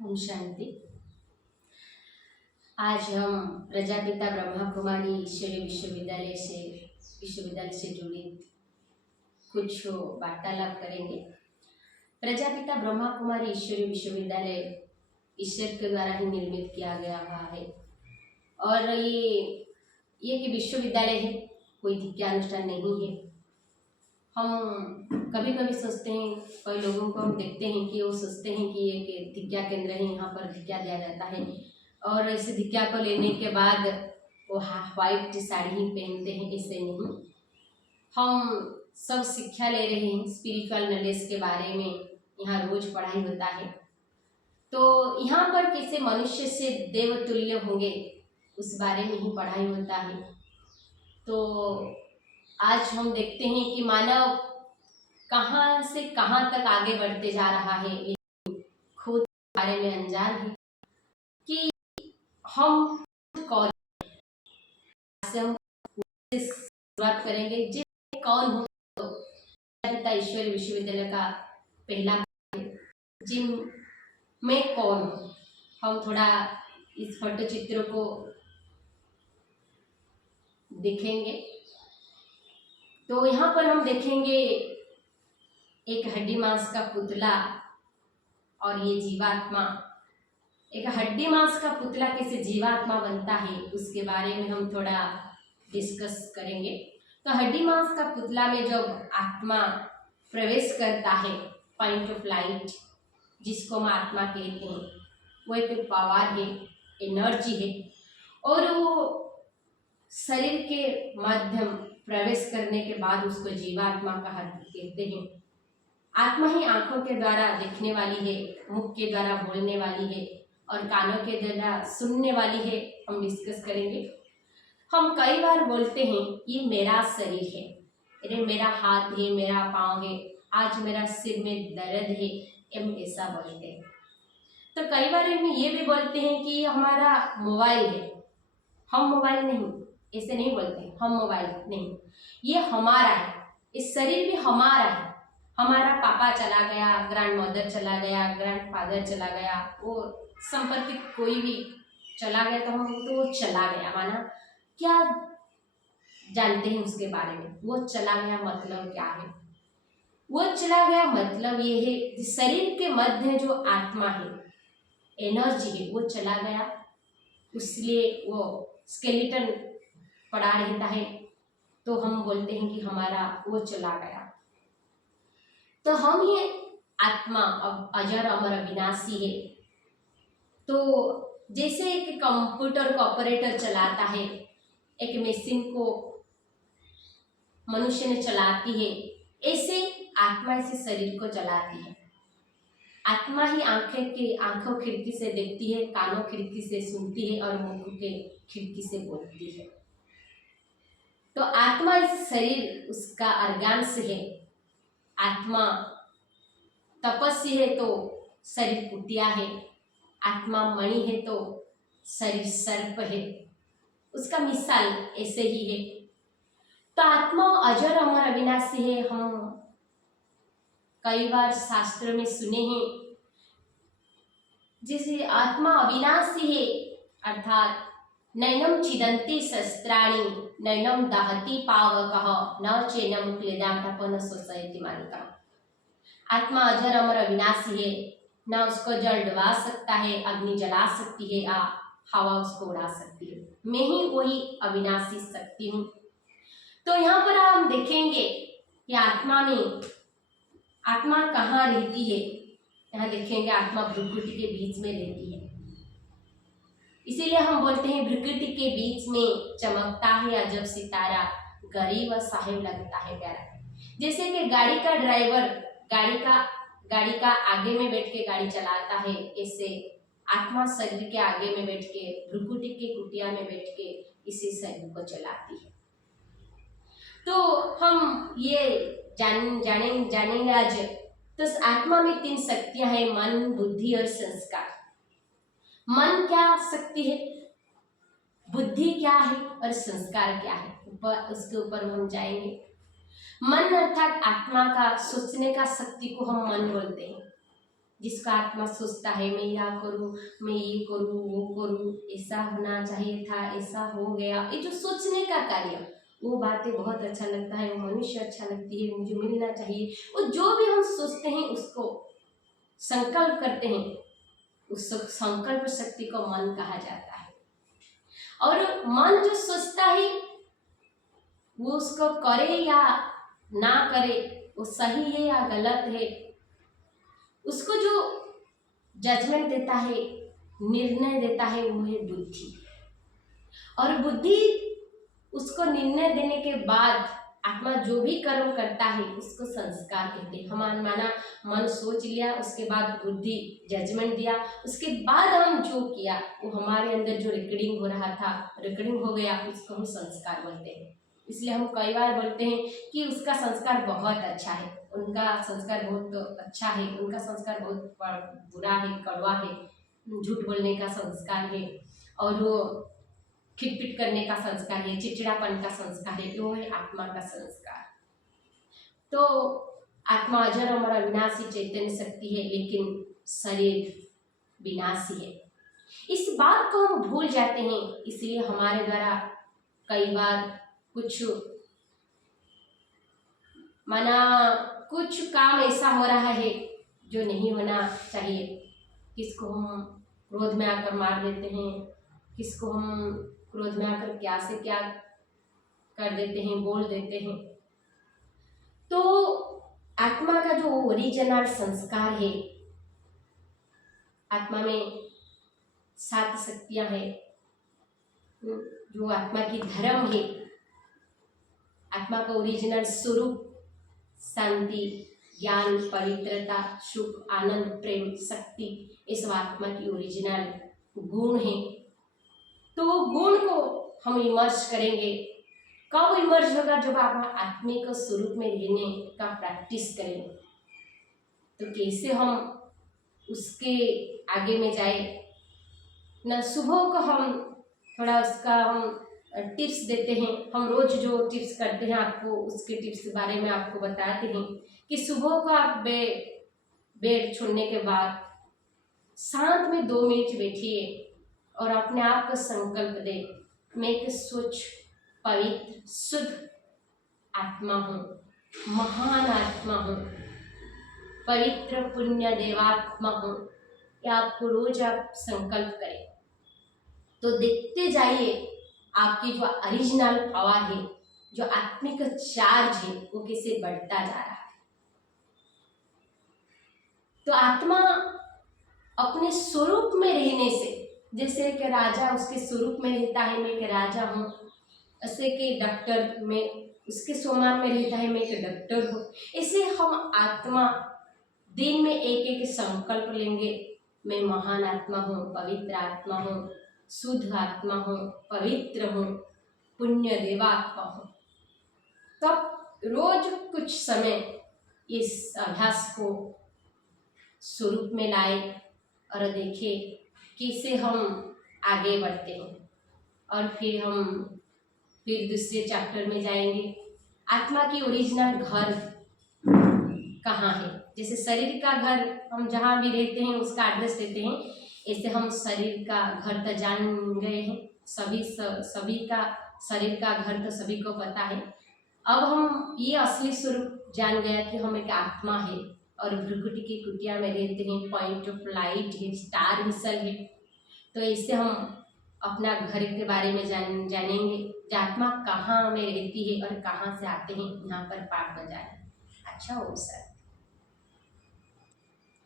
ओम शांति। आज हम प्रजापिता ब्रह्मा कुमारी ईश्वरीय विश्वविद्यालय से जुड़ी कुछ वार्तालाप करेंगे। प्रजापिता ब्रह्मा कुमारी ईश्वरीय विश्वविद्यालय ईश्वर के द्वारा ही निर्मित किया गया हुआ है और ये कि विश्वविद्यालय है, कोई दीक्षानुष्ठान नहीं है। हम कभी कभी सोचते हैं, कई लोगों को हम देखते हैं कि वो सोचते हैं कि ये दीक्षा केंद्र है, यहाँ पर दीक्षा दिया जाता है और इस दीक्षा को लेने के बाद वो व्हाइट साड़ी ही पहनते हैं। ऐसे नहीं, हम सब शिक्षा ले रहे हैं स्पिरिचुअल नॉलेज के बारे में। यहाँ रोज पढ़ाई होता है, तो यहाँ पर कैसे मनुष्य से देवतुल्य होंगे उस बारे में ही पढ़ाई होता है। तो आज हम देखते हैं कि मानव कहाँ से कहाँ तक आगे बढ़ते जा रहा है, लेकिन खुद के बारे में अनजान है कि हम कौन से। हम शुरुआत करेंगे जिस कौन हो, तो प्रजापिता ईश्वरीय विश्वविद्यालय का पहला जिन में कौन हूँ। हम थोड़ा इस फोटो चित्र को देखेंगे तो यहाँ पर हम देखेंगे एक हड्डी मांस का पुतला और ये जीवात्मा। एक हड्डी मांस का पुतला कैसे जीवात्मा बनता है उसके बारे में हम थोड़ा डिस्कस करेंगे। तो हड्डी मांस का पुतला में जब आत्मा प्रवेश करता है, पॉइंट ऑफ लाइट जिसको हम आत्मा कहते हैं, वो एक पावर है, एनर्जी है और वो शरीर के माध्यम प्रवेश करने के बाद उसको जीवात्मा कहते हैं। आत्मा ही आंखों के द्वारा देखने वाली है, मुख के द्वारा बोलने वाली है और कानों के द्वारा सुनने वाली है। हम डिस्कस करेंगे। हम कई बार बोलते हैं ये मेरा शरीर है, अरे मेरा हाथ है, मेरा पाँव है, आज मेरा सिर में दर्द है, हम ऐसा बोलते हैं। तो कई बार हम ये भी बोलते हैं कि हमारा मोबाइल है। हम मोबाइल नहीं, ऐसे नहीं बोलते हैं, हम मोबाइल नहीं, ये हमारा है, इस शरीर भी हमारा है। हमारा पापा चला गया, ग्रैंड मदर चला गया, ग्रैंड फादर चला गया, वो संपर्कित कोई भी चला गया तो हम तो वो चला गया माना क्या जानते हैं उसके बारे में। वो चला गया मतलब क्या है? वो चला गया मतलब ये है शरीर के मध्य जो आत्मा है, एनर्जी है, वो चला गया, इसलिए वो स्केलेटन पड़ा रहता है। तो हम बोलते हैं कि हमारा वो चला गया। तो हम ये आत्मा अब अजर अमर अविनाशी है। तो जैसे एक कंप्यूटर को ऑपरेटर चलाता है, एक मशीन को मनुष्य ने चलाती है, ऐसे आत्मा इस शरीर को चलाती है। आत्मा ही आंखों खिड़की से देखती है, कानों खिड़की से सुनती है और मुख के खिड़की से बोलती है। तो आत्मा इस शरीर उसका अर्गांश है। आत्मा तपस्वी है तो शरीर कुटिया है, आत्मा मणि है तो शरीर सर्प है। उसका मिसाल ऐसे ही है। तो आत्मा अजर अमर अविनाशी है। हम कई बार शास्त्र में सुने हैं, जैसे आत्मा अविनाशी है अर्थात नैनम छिदन्ति शस्त्राणि नैनम दहति पावकः न चैनम क्लेदाटपन शोषयति मानिका। आत्मा अजर अमर अविनाशी है, ना उसको जल डुबा सकता है, अग्नि जला सकती है या हवा उसको उड़ा सकती है। मैं ही वही अविनाशी शक्ति हूँ। तो यहाँ पर हम देखेंगे कि आत्मा कहाँ रहती है। यहाँ देखेंगे आत्मा भ्रुकुटी के बीच में रहती है। इसीलिए हम बोलते हैं भ्रुकुटी के बीच में चमकता है अजब सितारा, गरीब व साहिब लगता है प्यारा। जैसे कि गाड़ी का ड्राइवर गाड़ी का आगे में बैठ के गाड़ी चलाता है, ऐसे आत्मा शरीर के आगे में बैठ के भ्रुकुटी के कुटिया में बैठ के इसी शरीर को चलाती है। तो हम ये जानेंगे आज। तो आत्मा में 3 शक्तियां हैं, मन, बुद्धि और संस्कार। मन क्या शक्ति है, बुद्धि क्या है और संस्कार क्या है, उसके ऊपर हम जाएंगे। मन अर्थात आत्मा का सोचने का शक्ति को हम मन बोलते हैं। जिसका आत्मा सोचता है मैं यह करूँ, मैं ये करूँ, वो करूँ, ऐसा होना चाहिए था, ऐसा हो गया, ये जो सोचने का कार्य, वो बातें बहुत अच्छा लगता है, वो मनुष्य अच्छा लगती है, मुझे मिलना चाहिए। वो जो भी हम सोचते हैं उसको संकल्प करते हैं, उस संकल्प शक्ति को मन कहा जाता है। और मन जो सोचता है वो उसको करे या ना करे, वो सही है या गलत है, उसको जो जजमेंट देता है, निर्णय देता है, वो है बुद्धि। और बुद्धि उसको निर्णय देने के बाद आत्मा जो भी कर्म करता है उसको संस्कार कहते हैं। हम माना मन सोच लिया, उसके बाद बुद्धि जजमेंट दिया, उसके बाद हम जो किया वो हमारे अंदर जो रिकॉर्डिंग हो रहा था, रिकॉर्डिंग हो गया, उसको हम संस्कार बोलते हैं। इसलिए हम कई बार बोलते हैं कि उसका संस्कार बहुत अच्छा है, उनका संस्कार बहुत अच्छा है, उनका संस्कार बहुत बुरा है, कड़वा है, झूठ बोलने का संस्कार है, और वो खिटपिट करने का संस्कार है, चिड़चिड़ापन का संस्कार है, वो है आत्मा का संस्कार। तो आत्मा अजर अमर अविनाशी चैतन्य शक्ति है, लेकिन शरीर विनाशी है। इस बात को हम भूल जाते हैं, इसलिए हमारे द्वारा कई बार कुछ माना कुछ काम ऐसा हो रहा है जो नहीं होना चाहिए। किसको हम क्रोध में आकर मार देते हैं, किसको हम क्रोध में आकर क्या से क्या कर देते हैं, बोल देते हैं। तो आत्मा का जो ओरिजिनल संस्कार है, आत्मा में 7 शक्तियां हैं, जो आत्मा की धर्म है, आत्मा का ओरिजिनल स्वरूप शांति, ज्ञान, पवित्रता, सुख, आनंद, प्रेम, शक्ति, ये सब आत्मा की ओरिजिनल गुण है। तो वो गुण को हम इमर्ज करेंगे। कब इमर्ज होगा? जब आप आत्मिक स्वरूप में रहने का प्रैक्टिस करेंगे। तो कैसे हम उसके आगे में जाए न, सुबह को हम थोड़ा उसका हम टिप्स देते हैं। हम रोज जो टिप्स करते हैं आपको उसके टिप्स के बारे में आपको बताते हैं कि सुबह को आप बेड छोड़ने के बाद शांत में 2 मिनट बैठिए और अपने आप को संकल्प दे, मैं एक स्वच्छ, पवित्र, शुद्ध आत्मा हूँ, महान आत्मा हूँ, पवित्र पुण्य देवात्मा हूँ। या आपको रोज आप संकल्प करें तो देखते जाइए आपकी जो ओरिजिनल पावर है, जो आत्मिक चार्ज है, वो कैसे बढ़ता जा रहा है। तो आत्मा अपने स्वरूप में रहने से, जैसे कि राजा उसके स्वरूप में रहता है, मैं एक राजा हूँ, ऐसे कि डॉक्टर में उसके स्वमान में रहता है, मैं एक डॉक्टर हूँ। ऐसे हम आत्मा दिन में एक एक संकल्प लेंगे, मैं महान आत्मा हूँ, पवित्र आत्मा हूँ, शुद्ध आत्मा हूँ, पवित्र हूँ, पुण्य देवात्मा हूँ। तब रोज कुछ समय इस अभ्यास को स्वरूप में लाए और देखे कैसे हम आगे बढ़ते हैं। और फिर दूसरे चैप्टर में जाएंगे, आत्मा की ओरिजिनल घर कहाँ है। जैसे शरीर का घर हम जहाँ भी रहते हैं उसका एड्रेस देते हैं, ऐसे हम शरीर का घर तो जान गए हैं, सभी का शरीर का घर तो सभी को पता है। अब हम ये असली स्वरूप जान गया कि हम एक आत्मा है और भ्रुकुटी की कुटिया में रहते हैं, पॉइंट ऑफ लाइट है, स्टार मिसल है। तो इससे हम अपना घर के बारे में जानेंगे, जो आत्मा कहाँ में रहती है और कहाँ से आते हैं, यहाँ पर पाठ हो जाए। अच्छा हो सर।